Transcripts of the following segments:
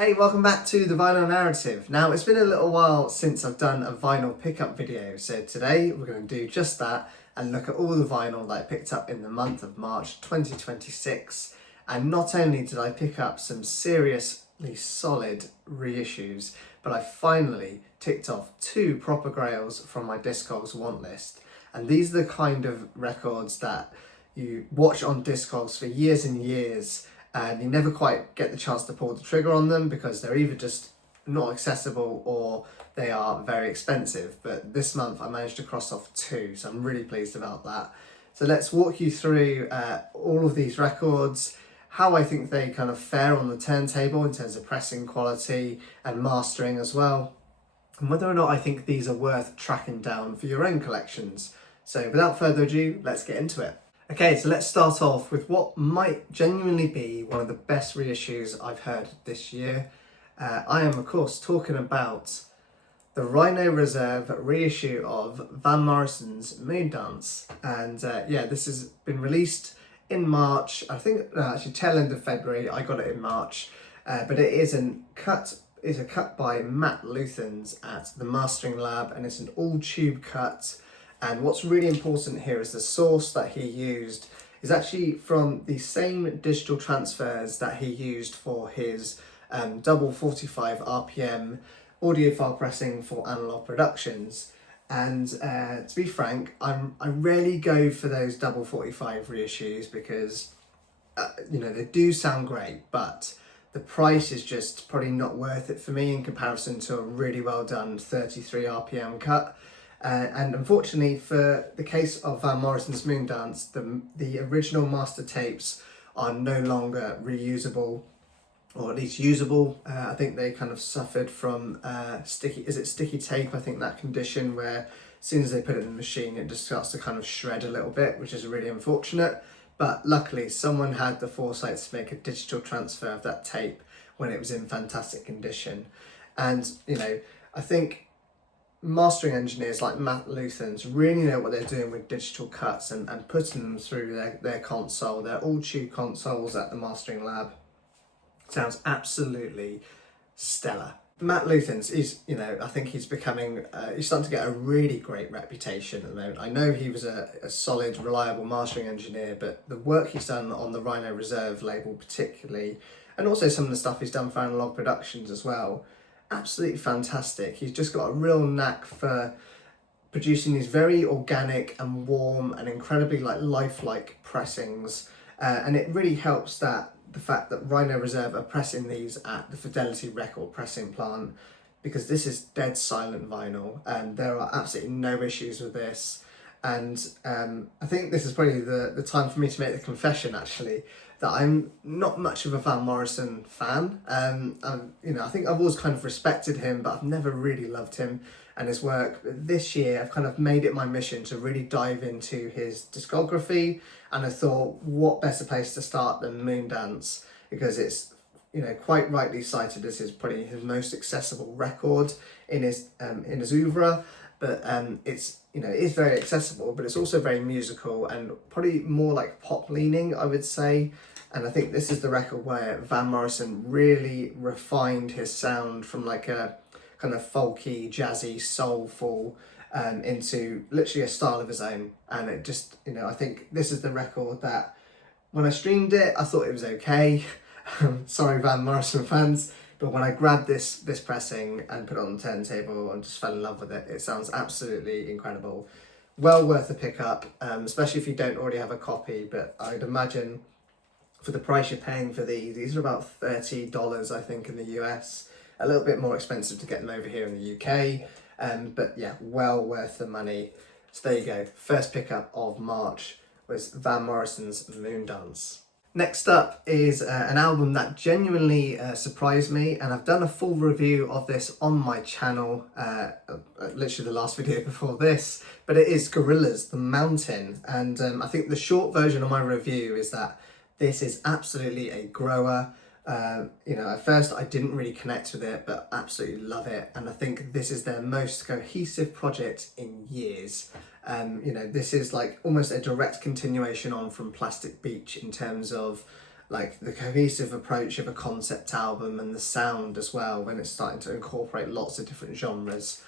Hey, welcome back to the Vinyl Narrative. Now, it's been a little while since I've done a vinyl pickup video, so today we're going to do just that and look at all the vinyl that I picked up in the month of March 2026. And not only did I pick up some seriously solid reissues, but I finally ticked off 2 proper Grails from my Discogs want list. And these are the kind of records that you watch on Discogs for years and years, and you never quite get the chance to pull the trigger on them because they're either just not accessible or they are very expensive. But this month I managed to cross off 2, so I'm really pleased about that. So let's walk you through all of these records, how I think they kind of fare on the turntable in terms of pressing quality and mastering as well, and whether or not I think these are worth tracking down for your own collections. So without further ado, let's get into it. Okay, so let's start off with what might genuinely be one of the best reissues I've heard this year. I am, of course, talking about the Rhino Reserve reissue of Van Morrison's Moondance. And yeah, this has been released in March. I think, actually, tail end of February. I got it in March. But it is a cut by Matt Luthans at the Mastering Lab, and it's an all-tube cut. And what's really important here is the source that he used is actually from the same digital transfers that he used for his double 45 RPM audiophile pressing for Analog Productions. And to be frank, I rarely go for those double 45 reissues because they do sound great, but the price is just probably not worth it for me in comparison to a really well done 33 RPM cut. And unfortunately, for the case of Van Morrison's Moondance, the original master tapes are no longer reusable, or at least usable. I think they kind of suffered from sticky tape, I think, that condition where as soon as they put it in the machine, it just starts to kind of shred a little bit, which is really unfortunate. But luckily, someone had the foresight to make a digital transfer of that tape when it was in fantastic condition. And, I think mastering engineers like Matt Luthans really know what they're doing with digital cuts and putting them through their console. They're all tube consoles at the Mastering Lab. Sounds absolutely stellar. Matt Luthans is, I think he's becoming, he's starting to get a really great reputation at the moment. I know he was a solid, reliable mastering engineer, but the work he's done on the Rhino Reserve label particularly, and also some of the stuff he's done for Analog Productions as well, absolutely fantastic. He's just got a real knack for producing these very organic and warm and incredibly lifelike pressings, and it really helps that the fact that Rhino Reserve are pressing these at the Fidelity record pressing plant, because this is dead silent vinyl and there are absolutely no issues with this. And I think this is probably the time for me to make the confession, actually, that I'm not much of a Van Morrison fan. I think I've always kind of respected him, but I've never really loved him and his work. But this year, I've kind of made it my mission to really dive into his discography, and I thought, what better place to start than Moondance, because it's quite rightly cited as probably his most accessible record in his oeuvre. But it's it is very accessible, but it's also very musical and probably more like pop leaning, I would say. And I think this is the record where Van Morrison really refined his sound from like a kind of folky, jazzy, soulful into literally a style of his own. And it just, I think this is the record that when I streamed it, I thought it was okay. Sorry, Van Morrison fans. But when I grabbed this pressing and put it on the turntable and just fell in love with it, it sounds absolutely incredible. Well worth a pickup, especially if you don't already have a copy. But I'd imagine for the price you're paying for these are about $30, I think, in the US. A little bit more expensive to get them over here in the UK. But yeah, well worth the money. So there you go. First pickup of March was Van Morrison's Moondance. Next up is an album that genuinely surprised me, and I've done a full review of this on my channel, literally the last video before this, but it is Gorillaz, The Mountain. And I think the short version of my review is that this is absolutely a grower. At first I didn't really connect with it, but absolutely love it. And I think this is their most cohesive project in years. This is like almost a direct continuation on from Plastic Beach in terms of like the cohesive approach of a concept album and the sound as well when it's starting to incorporate lots of different genres.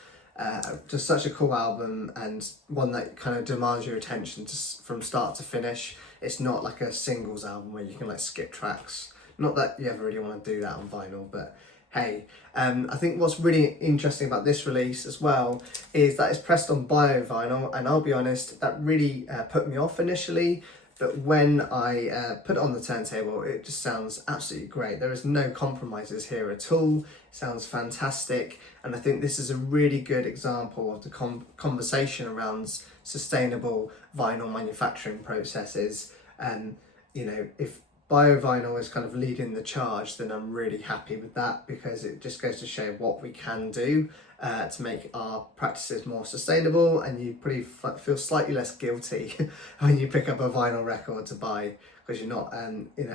Just such a cool album, and one that kind of demands your attention from start to finish. It's not like a singles album where you can like skip tracks. Not that you ever really want to do that on vinyl, but hey. I think what's really interesting about this release as well is that it's pressed on bio vinyl, and I'll be honest, that really put me off initially. But when I put it on the turntable, it just sounds absolutely great. There is no compromises here at all. It sounds fantastic. And I think this is a really good example of the conversation around sustainable vinyl manufacturing processes. And, you know, if biovinyl is kind of leading the charge, then I'm really happy with that, because it just goes to show what we can do to make our practices more sustainable, and you pretty feel slightly less guilty when you pick up a vinyl record to buy, because you're not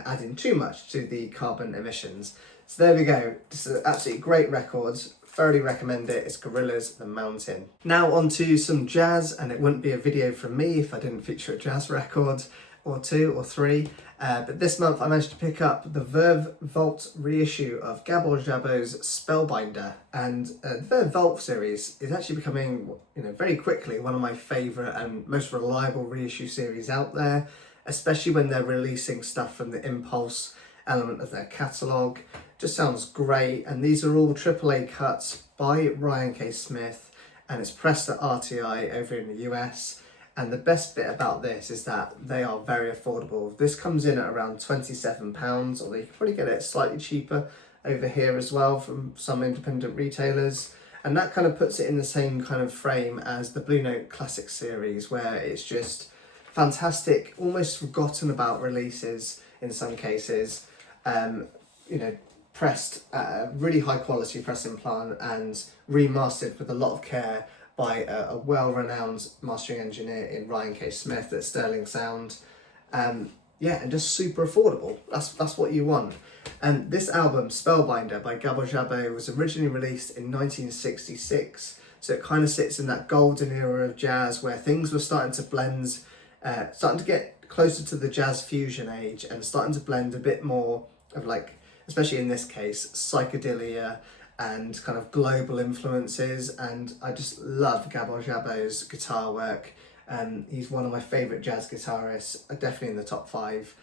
adding too much to the carbon emissions. So there we go, just an absolutely great record. Thoroughly recommend it. It's Gorillaz, The Mountain. Now on to some jazz, and it wouldn't be a video from me if I didn't feature a jazz record or two or three. But this month I managed to pick up the Verve Vault reissue of Gabor Szabo's Spellbinder, and the Verve Vault series is actually becoming, very quickly one of my favourite and most reliable reissue series out there, especially when they're releasing stuff from the Impulse element of their catalogue. Just sounds great, and these are all AAA cuts by Ryan K. Smith, and it's pressed at RTI over in the US. And the best bit about this is that they are very affordable. This comes in at around £27, although you can probably get it slightly cheaper over here as well from some independent retailers. And that kind of puts it in the same kind of frame as the Blue Note Classic series, where it's just fantastic, almost forgotten about releases in some cases, pressed at a really high quality pressing plant and remastered with a lot of care by a well-renowned mastering engineer in Ryan K. Smith at Sterling Sound. And just super affordable. That's what you want. And this album, Spellbinder by Gabor Szabo, was originally released in 1966. So it kind of sits in that golden era of jazz where things were starting to blend, starting to get closer to the jazz fusion age, and starting to blend a bit more of, like, especially in this case, psychedelia and kind of global influences. And I just love Gabor Szabo's guitar work. He's one of my favourite jazz guitarists, definitely in the top 5.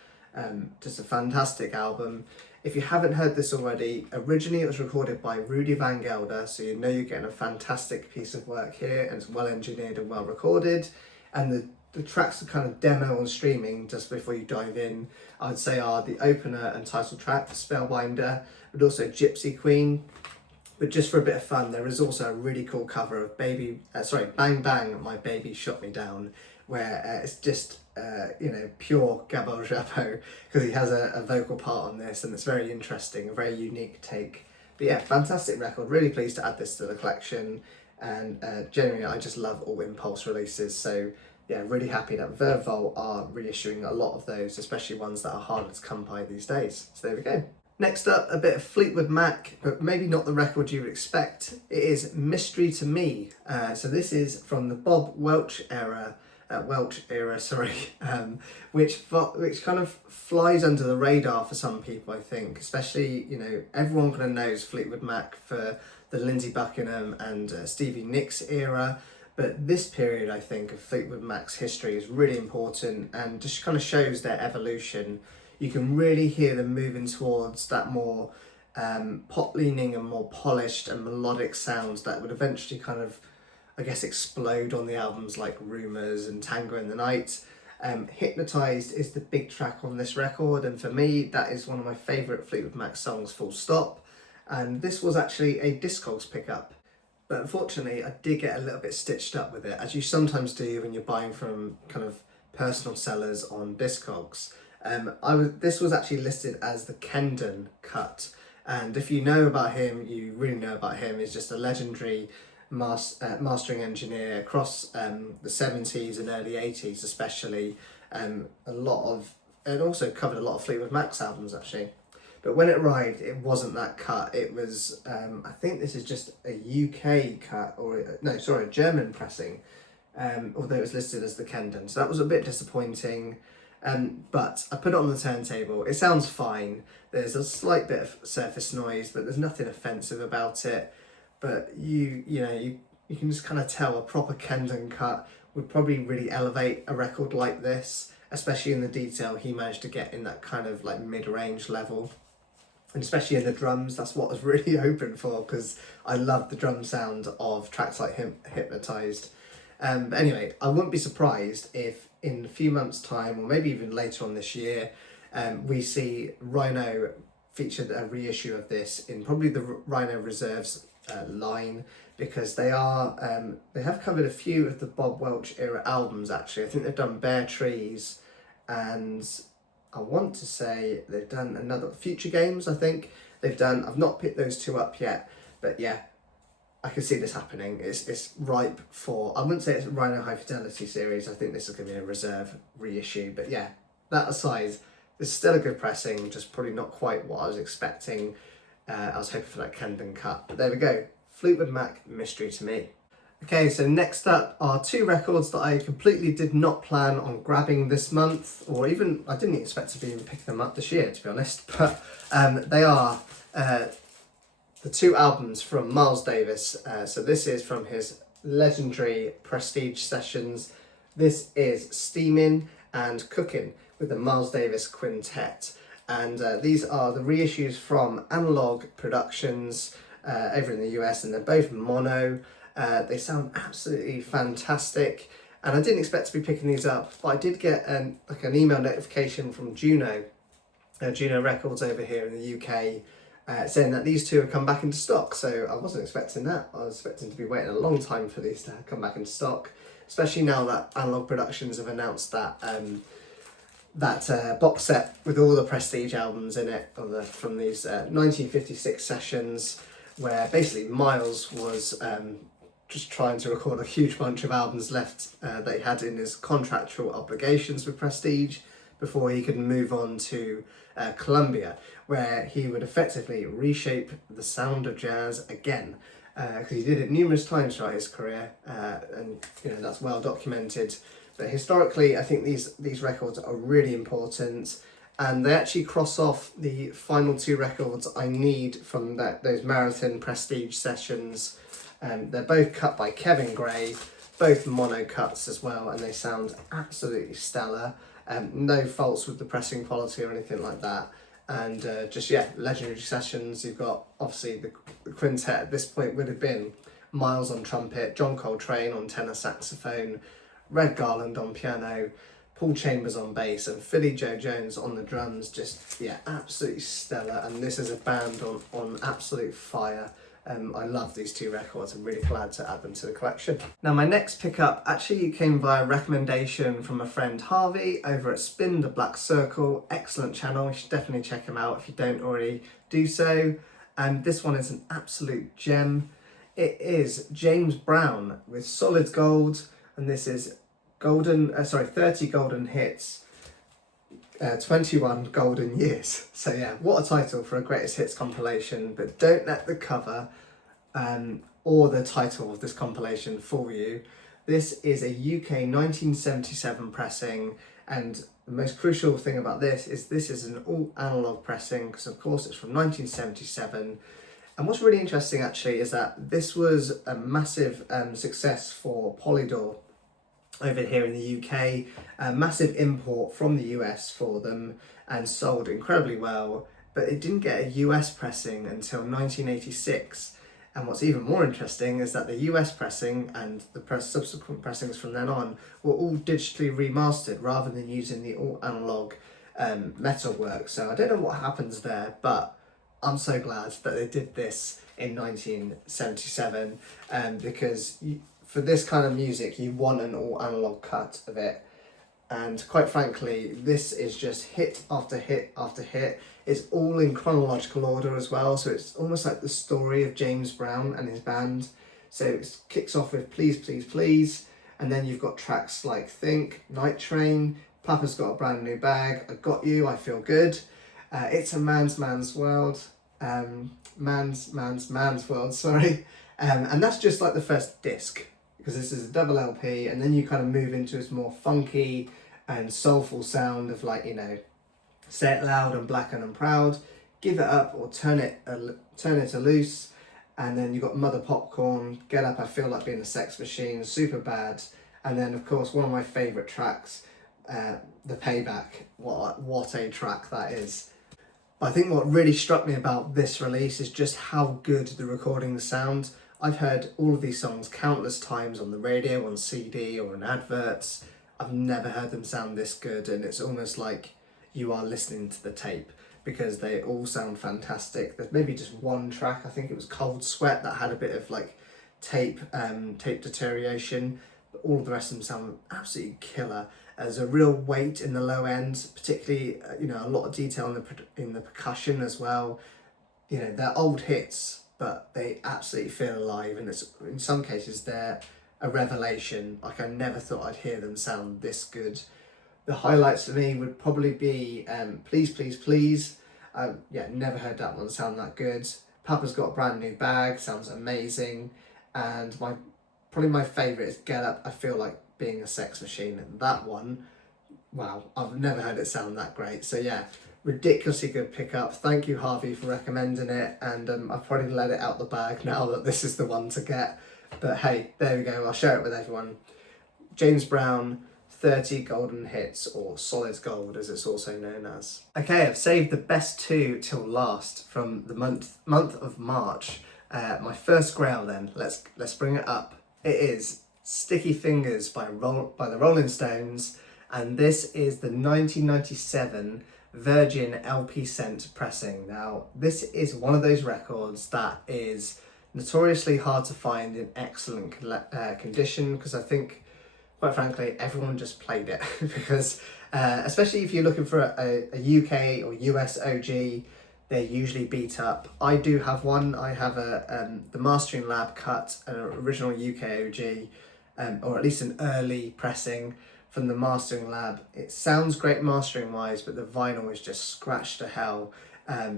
Just a fantastic album. If you haven't heard this already, originally it was recorded by Rudy Van Gelder, so you know you're getting a fantastic piece of work here, and it's well engineered and well recorded. And the tracks are kind of demo on streaming, just before you dive in, I would say are the opener and title track for Spellbinder, but also Gypsy Queen. But just for a bit of fun, there is also a really cool cover of Bang Bang, My Baby Shot Me Down, where it's just, pure Gabor Szabo, because he has a vocal part on this, and it's very interesting, a very unique take. But yeah, fantastic record, really pleased to add this to the collection, and genuinely I just love all Impulse releases, so yeah, really happy that Verve Vault are reissuing a lot of those, especially ones that are harder to come by these days. So there we go. Next up, a bit of Fleetwood Mac, but maybe not the record you would expect. It is Mystery to Me. So this is from the Bob Welch era, which kind of flies under the radar for some people, I think. Especially, everyone kind of knows Fleetwood Mac for the Lindsey Buckingham and Stevie Nicks era. But this period, I think, of Fleetwood Mac's history is really important and just kind of shows their evolution. You can really hear them moving towards that more pop-leaning and more polished and melodic sounds that would eventually kind of, explode on the albums like Rumours and Tango in the Night. Hypnotised is the big track on this record, and for me, that is one of my favourite Fleetwood Mac songs, full stop. And this was actually a Discogs pickup. But unfortunately, I did get a little bit stitched up with it, as you sometimes do when you're buying from kind of personal sellers on Discogs. This was actually listed as the Kendon cut, and if you know about him, you really know about him. He's just a legendary mastering engineer across the 70s and early 80s especially, and also covered a lot of Fleetwood Mac's albums actually. But when it arrived, it wasn't that cut. It was, I think this is just a UK cut, a German pressing, although it was listed as the Kendon. So that was a bit disappointing. But I put it on the turntable. It sounds fine. There's a slight bit of surface noise, but there's nothing offensive about it. But you can just kind of tell a proper Kendon cut would probably really elevate a record like this, especially in the detail he managed to get in that kind of like mid-range level. And especially in the drums, that's what I was really hoping for, because I love the drum sound of tracks like Hypnotized. But anyway, I wouldn't be surprised if in a few months' time, or maybe even later on this year, we see Rhino featured a reissue of this in probably the Rhino Reserves line, because they have covered a few of the Bob Welch era albums actually. I think they've done Bare Trees, and I want to say they've done another Future Games. I think they've done. I've not picked those two up yet, but yeah, I can see this happening. It's ripe for. I wouldn't say it's a Rhino High Fidelity series. I think this is going to be a reserve reissue. But yeah, that aside, it's still a good pressing. Just probably not quite what I was expecting. I was hoping for that Kendon cut, but there we go. Fleetwood Mac, Mystery to Me. Okay, so next up are two records that I completely did not plan on grabbing this month, or even I didn't expect to be even picking them up this year, to be honest. But they are the two albums from Miles Davis. So this is from his legendary Prestige sessions. This is Steamin' and Cookin' with the Miles Davis Quintet. And these are the reissues from Analog Productions over in the US, and they're both mono. They sound absolutely fantastic, and I didn't expect to be picking these up, but I did get an email notification from Juno Records over here in the UK, saying that these two have come back into stock. So I wasn't expecting that. I was expecting to be waiting a long time for these to come back into stock, especially now that Analog Productions have announced that box set with all the Prestige albums in it, from these 1956 sessions, where basically Miles was just trying to record a huge bunch of albums left that he had in his contractual obligations with Prestige before he could move on to Columbia, where he would effectively reshape the sound of jazz again, because he did it numerous times throughout his career, and that's well documented. But historically, I think these records are really important, and they actually cross off the final two records I need from those marathon Prestige sessions. They're both cut by Kevin Gray, both mono cuts as well, and they sound absolutely stellar. No faults with the pressing quality or anything like that. And legendary sessions. You've got obviously the quintet at this point would have been Miles on trumpet, John Coltrane on tenor saxophone, Red Garland on piano, Paul Chambers on bass, and Philly Joe Jones on the drums. Just absolutely stellar. And this is a band on absolute fire. I love these two records. I'm really glad to add them to the collection. Now, my next pickup actually came via recommendation from a friend Harvey over at Spin the Black Circle. Excellent channel. You should definitely check him out if you don't already do so. And this one is an absolute gem. It is James Brown with Solid Gold, and this is 30 golden hits, 21 golden years. So yeah, what a title for a greatest hits compilation. But don't let the cover or the title of this compilation fool you. This is a UK 1977 pressing, and the most crucial thing about this is an all analog pressing, because of course it's from 1977. And what's really interesting actually is that this was a massive success for Polydor over here in the UK, a massive import from the US for them, and sold incredibly well, but it didn't get a US pressing until 1986. And what's even more interesting is that the US pressing and the subsequent pressings from then on were all digitally remastered rather than using the all analog metalwork. So I don't know what happens there, but I'm so glad that they did this in 1977, because for this kind of music, you want an all analog cut of it. And quite frankly, this is just hit after hit after hit. It's all in chronological order as well, so it's almost like the story of James Brown and his band. So it kicks off with Please, Please, Please, and then you've got tracks like Think, Night Train, Papa's Got a Brand New Bag, I Got You, I Feel Good, It's a Man's World, Man's World, sorry. And that's just like the first disc, because this is a double LP, and then you kind of move into its more funky, and soulful sound of like, you know, say it loud and black and proud, give it up or turn it loose. And then you've got Mother Popcorn, Get Up, I Feel Like Being a Sex Machine, Super Bad. And then of course one of my favourite tracks, The Payback. What a track that is. But I think what really struck me about this release is just how good the recordings sound. I've heard all of these songs countless times on the radio, on CD or in adverts. I've never heard them sound this good, and it's almost like you are listening to the tape, because they all sound fantastic. There's maybe just one track, I think it was Cold Sweat, that had a bit of like tape deterioration, but all of the rest of them sound absolutely killer. There's a real weight in the low end, particularly you know, a lot of detail in the percussion as well. You know, they're old hits, but they absolutely feel alive, and it's, in some cases they're a revelation. Like, I never thought I'd hear them sound this good. The highlights for me would probably be Please Please Please. Yeah, never heard that one sound that good. Papa's Got a Brand New Bag sounds amazing. And probably my favourite is Get Up, I Feel Like Being a Sex Machine. And that one, wow, I've never heard it sound that great. So yeah, ridiculously good pickup. Thank you, Harvey, for recommending it. And I've probably let it out the bag now that this is the one to get. But hey, there we go, I'll share it with everyone. James Brown, 30 Golden Hits, or Solid Gold as it's also known as. Okay, I've saved the best two till last from the month of March. My first Grail then, let's bring it up. It is Sticky Fingers by the Rolling Stones, and this is the 1997 Virgin LP Cent pressing. Now, this is one of those records that is notoriously hard to find in excellent condition, because I think, quite frankly, everyone just played it because especially if you're looking for a UK or US OG, they're usually beat up. I do have one. I have the Mastering Lab cut, an original UK OG, or at least an early pressing from the Mastering Lab. It sounds great mastering wise, but the vinyl is just scratched to hell.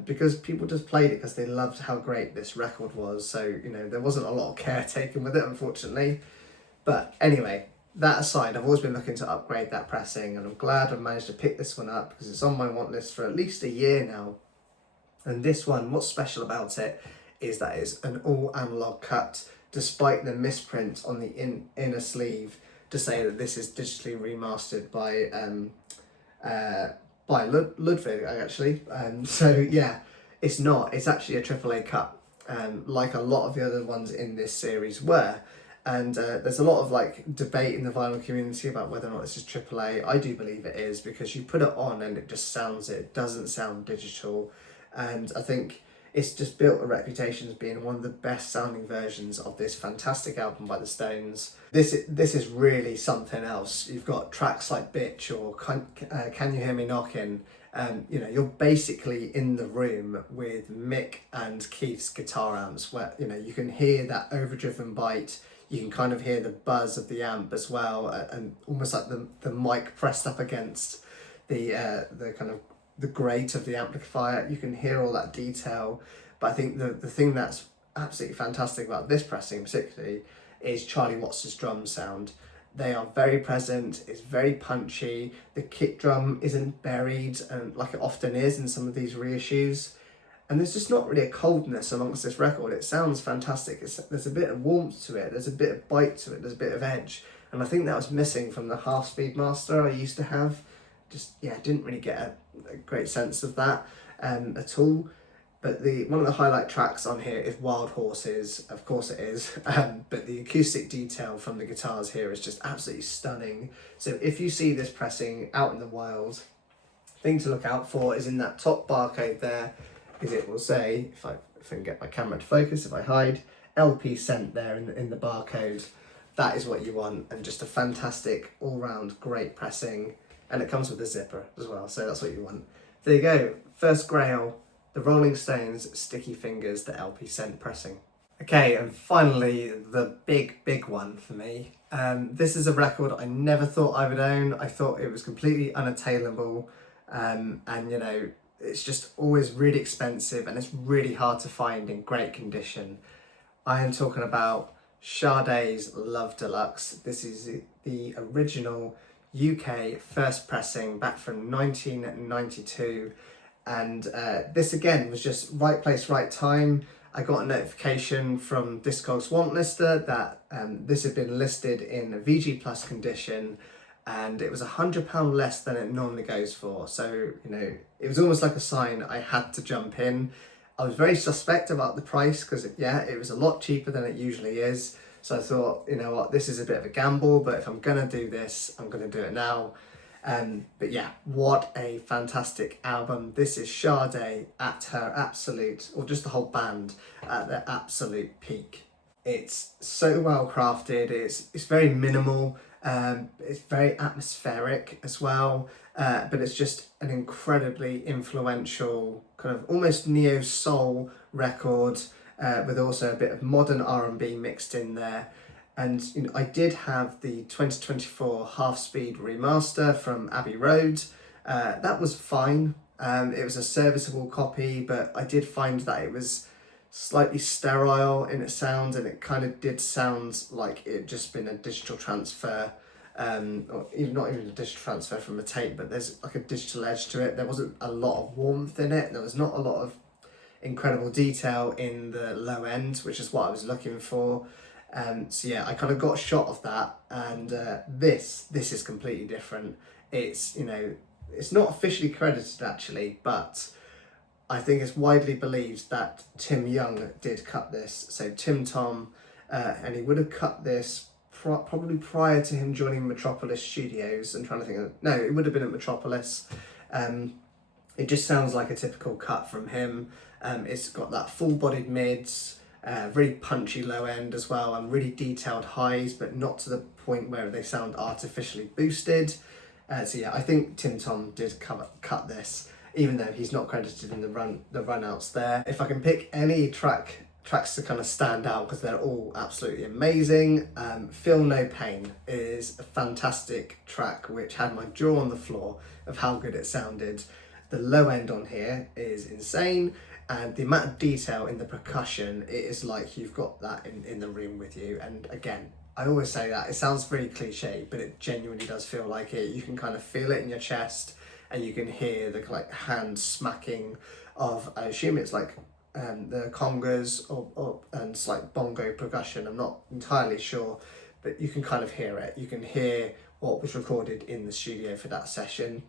Because people just played it because they loved how great this record was. So, you know, there wasn't a lot of care taken with it, unfortunately. But anyway, that aside, I've always been looking to upgrade that pressing, and I'm glad I've managed to pick this one up because it's on my want list for at least a year now. And this one, what's special about it is that it's an all analog cut, despite the misprint on the inner sleeve to say that this is digitally remastered by Ludwig, actually. So yeah, it's not. It's actually a AAA cut, like a lot of the other ones in this series were. And there's a lot of like debate in the vinyl community about whether or not this is AAA. I do believe it is, because you put it on and it just sounds it. It doesn't sound digital. And I think it's just built a reputation as being one of the best sounding versions of this fantastic album by the Stones. This is really something else. You've got tracks like Bitch or Can You Hear Me Knocking? You know, you're basically in the room with Mick and Keith's guitar amps, where, you know, you can hear that overdriven bite. You can kind of hear the buzz of the amp as well, and almost like the mic pressed up against the kind of the grate of the amplifier. You can hear all that detail. But I think the thing that's absolutely fantastic about this pressing particularly is Charlie Watts' drum sound. They are very present, it's very punchy, the kick drum isn't buried and like it often is in some of these reissues. And there's just not really a coldness amongst this record. It sounds fantastic. There's a bit of warmth to it, there's a bit of bite to it, there's a bit of edge. And I think that was missing from the half-speed master I used to have. Just, yeah, didn't really get a great sense of that at all. But one of the highlight tracks on here is Wild Horses, of course it is, but the acoustic detail from the guitars here is just absolutely stunning. So if you see this pressing out in the wild, thing to look out for is in that top barcode there, is it will say, if I can get my camera to focus, if I hide, LP Cent there in the barcode. That is what you want, and just a fantastic all-round great pressing, and it comes with a zipper as well, so that's what you want. There you go, first Grail, the Rolling Stones Sticky Fingers, the LP Cent pressing. Okay, and finally the big one for me. This is a record I never thought I would own. I thought it was completely unattainable, and you know, it's just always really expensive and it's really hard to find in great condition. I am talking about Sade's Love Deluxe. This is the original UK first pressing back from 1992. And this again was just right place, right time. I got a notification from Discogs Want Lister that this had been listed in a VG Plus condition, and it was £100 less than it normally goes for. So, it was almost like a sign I had to jump in. I was very suspect about the price because, it was a lot cheaper than it usually is. So I thought, you know what, this is a bit of a gamble, but if I'm going to do this, I'm going to do it now. But yeah, what a fantastic album. This is Sade at her absolute, or just the whole band, at their absolute peak. It's so well crafted, it's very minimal, it's very atmospheric as well, but it's just an incredibly influential, kind of almost neo-soul record, with also a bit of modern R&B mixed in there. And I did have the 2024 half-speed remaster from Abbey Road. That was fine. It was a serviceable copy, but I did find that it was slightly sterile in its sound, and it kind of did sound like it had just been a digital transfer, or even not even a digital transfer from a tape, but there's like a digital edge to it. There wasn't a lot of warmth in it. There was not a lot of incredible detail in the low end, which is what I was looking for. So yeah, I kind of got a shot of that, and this is completely different. It's it's not officially credited actually, but I think it's widely believed that Tim Young did cut this. So Tim Tom, and he would have cut this probably prior to him joining Metropolis Studios. I'm trying to think no, it would have been at Metropolis. It just sounds like a typical cut from him. It's got that full-bodied mids, really punchy low end as well, and really detailed highs, but not to the point where they sound artificially boosted. So yeah, I think Tim Tom did cut this, even though he's not credited in the runouts there. If I can pick any tracks to kind of stand out, because they're all absolutely amazing, Feel No Pain is a fantastic track which had my jaw on the floor of how good it sounded. The low end on here is insane, and the amount of detail in the percussion, it is like you've got that in the room with you. And again, I always say that, it sounds very cliche, but it genuinely does feel like it. You can kind of feel it in your chest, and you can hear the like hand smacking of, I assume it's like the congas and it's like bongo percussion. I'm not entirely sure, but you can kind of hear it. You can hear what was recorded in the studio for that session.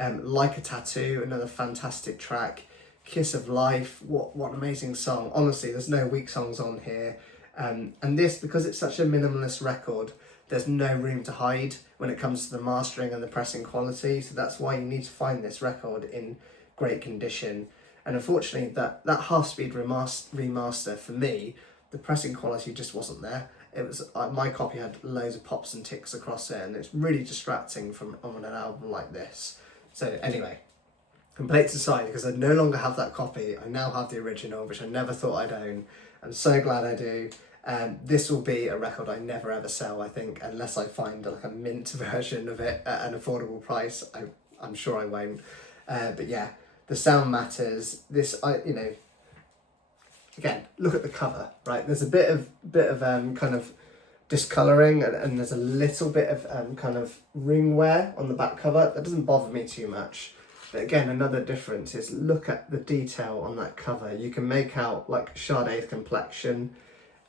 Like a Tattoo, another fantastic track. Kiss of Life, what an amazing song. Honestly, there's no weak songs on here. And this, because it's such a minimalist record, there's no room to hide when it comes to the mastering and the pressing quality. So that's why you need to find this record in great condition. And unfortunately, that half-speed remaster, for me, the pressing quality just wasn't there. It was my copy had loads of pops and ticks across it, and it's really distracting from on an album like this. So anyway, complaints aside, because I no longer have that copy, I now have the original, which I never thought I'd own. I'm so glad I do. This will be a record I never ever sell, I think, unless I find like a mint version of it at an affordable price. I'm sure I won't. But yeah, the sound matters. This, again, look at the cover, right? There's a bit of kind of discolouring, and there's a little bit of kind of ring wear on the back cover. That doesn't bother me too much. But again, another difference is look at the detail on that cover. You can make out like Sade's complexion,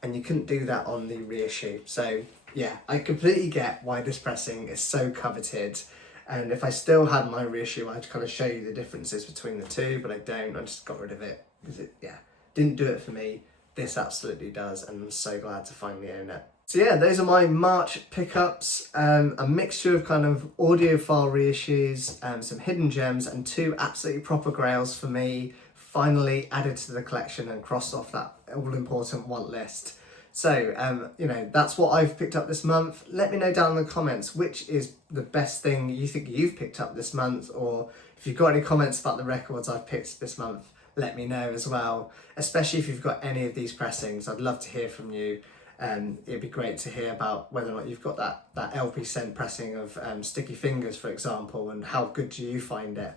and you couldn't do that on the reissue. So yeah, I completely get why this pressing is so coveted. And if I still had my reissue, I'd kind of show you the differences between the two, but I don't. I just got rid of it because it, didn't do it for me. This absolutely does, and I'm so glad to finally own it. So yeah, those are my March pickups, a mixture of kind of audiophile reissues, some hidden gems, and two absolutely proper grails for me, finally added to the collection and crossed off that all-important want list. So, that's what I've picked up this month. Let me know down in the comments which is the best thing you think you've picked up this month, or if you've got any comments about the records I've picked this month, let me know as well, especially if you've got any of these pressings. I'd love to hear from you. It'd be great to hear about whether or not you've got that LP Scent pressing of Sticky Fingers, for example, and how good do you find it.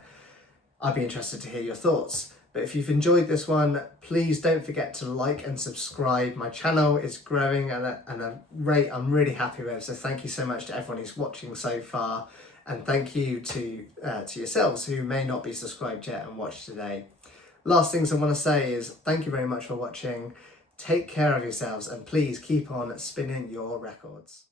I'd be interested to hear your thoughts. But if you've enjoyed this one, please don't forget to like and subscribe. My channel is growing at a rate I'm really happy with, so thank you so much to everyone who's watching so far, and thank you to yourselves who may not be subscribed yet and watched today. Last things I want to say is thank you very much for watching. Take care of yourselves and please keep on spinning your records.